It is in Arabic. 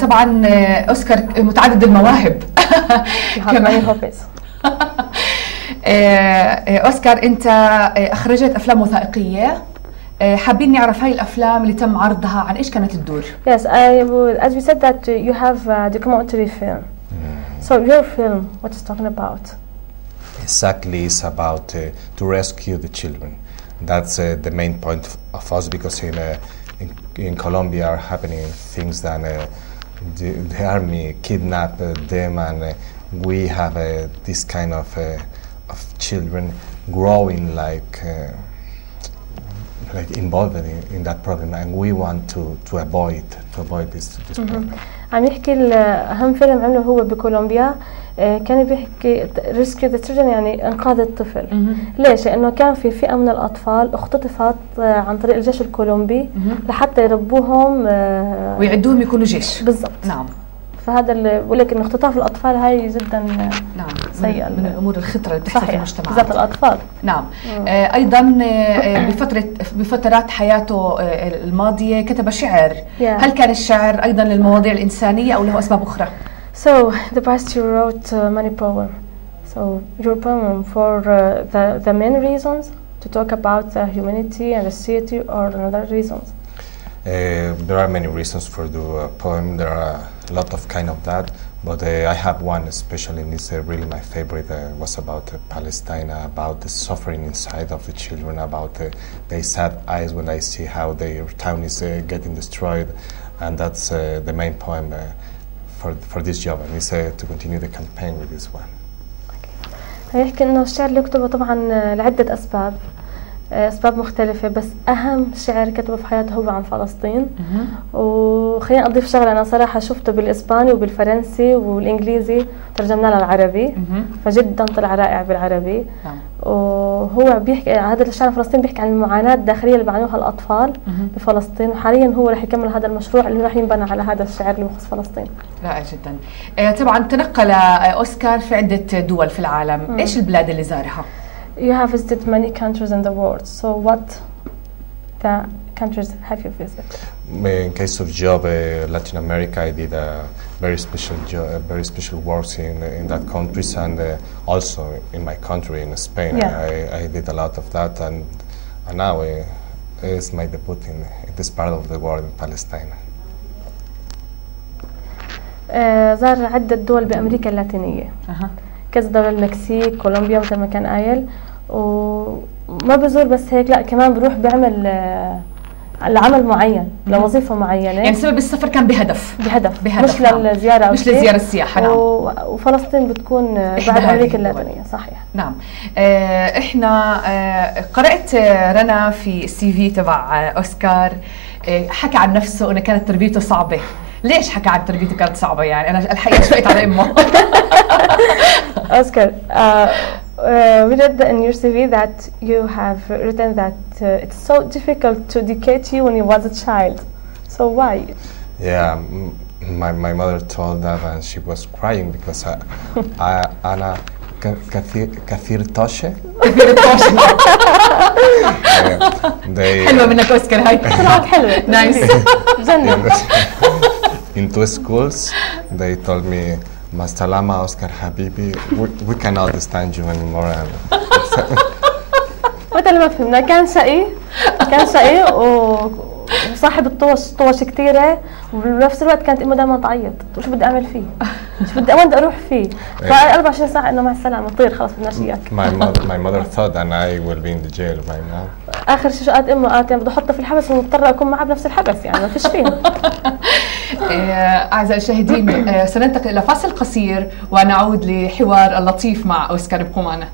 طبعا أوسكار متعدد المواهب. كمان أوسكار أنت أخرجت أفلام وثائقية، حابين نعرف هاي الأفلام اللي تم عرضها عن إيش كانت تدور؟ Yes, as we said that you have a documentary film. So your film, what is talking about? Exactly, it's about to rescue the children. That's the main point of us, because in Colombia are happening things that the army kidnap them, and we have this kind of children growing like involved in that problem, and we want to avoid this problem. عم يحكي أهم فيلم عمله هو بكولومبيا، كان بيحكي ريسكيو ذا تشيلدرن، يعني إنقاذ الطفل. ليش؟ لأنه كان في فئة من الأطفال اختطفت عن طريق الجيش الكولومبي لحتى يربوهم ويعدوهم يكونوا جيش. بالضبط. نعم. فهذا اللي بقول لك إنه اختطاف الأطفال هاي جدا نعم سيئة من الأمور الخطرة اللي بتحصل في المجتمع، بالذات الأطفال. نعم. أيضا بفترات حياته الماضية كتب شعر. هل كان الشعر أيضا للمواضيع الإنسانية أو له أسباب أخرى؟ So the past you wrote many poems. So your poem for the main reasons to talk about the humanity and the city, or another reasons? There are many reasons for the poem. There are a lot of kind of that, but I have one especially, and it's really my favorite. Was about Palestine, about the suffering inside of the children, about their sad eyes when they see how their town is getting destroyed, and that's the main poem for this job, and it's to continue the campaign with this one. هيحكي إنه الشعر اللي كتبه طبعا لعدة أسباب مختلفة، بس أهم شعر كتبه في حياته هو عن فلسطين. وخلينا أضيف شغلة، أنا صراحة شفته بالإسباني وبالفرنسي والإنجليزي، ترجمنا للعربي، فجدا طلع رائع بالعربي. وهو بيحكي هذا الشعر عن فلسطين، بيحكي عن المعاناة الداخلية اللي بيعانوها الأطفال بفلسطين، وحاليا هو رح يكمل هذا المشروع اللي راح ينبنى على هذا الشعر اللي بخص فلسطين. رائع جدا. طبعا تنقل أوسكار في عدة دول في العالم، إيش البلاد اللي زارها؟ You have visited many countries in the world. So what the countries have you visited? In case of job, Latin America, I did a very special job, very special works in that countries, and also in my country, in Spain. Yeah. I did a lot of that, and now it's my debut in this part of the world, in Palestine. زار عدة دول بأمريكا اللاتينية. كذا دولة، المكسيك، كولومبيا مثل ما كان قايل. وما بزور بس هيك، لا كمان بروح بعمل لعمل معين، لوظيفة معينة. يعني سبب السفر كان بهدف مش للزيارة أو مش للزيارة السياحة. نعم. وفلسطين بتكون بعد أمريكا اللاتينية. صحيح. نعم. احنا قرأت رنا في السي في تبع أوسكار، حكى عن نفسه أنه كانت تربيته صعبة. ليش حكى عن تربيته كانت صعبة؟ يعني أنا الحقيقة شفقت على أمه. Oscar, we read in your CV that you have written that it's so difficult to educate you when you was a child. So why? Yeah, my mother told that, and she was crying because أنا كثير طاشة. حلوة منك أوسكار هاي. حلوة. نايس. In two schools, they told me, Mastalama Oscar Habibi, we cannot understand you anymore. وقت ما فهمنا كان شقي وصاحب طوش كثيرة، وبنفس الوقت كانت امه دائما تعيط، شو بدي اعمل فيه؟ وين بدي اروح فيه؟ ف 24 ساعة انه مع السلامة طير خلص بدناش اياك. My mother thought that I will be in the jail right now. اخر شيء شو قالت امه؟ قالت يعني بدي احطه في الحبس ومضطرة اكون معه بنفس الحبس، يعني ما فيش فيه. أعزائي المشاهدين، سننتقل إلى فاصل قصير ونعود لحوار اللطيف مع أوسكار. ابقوا معنا.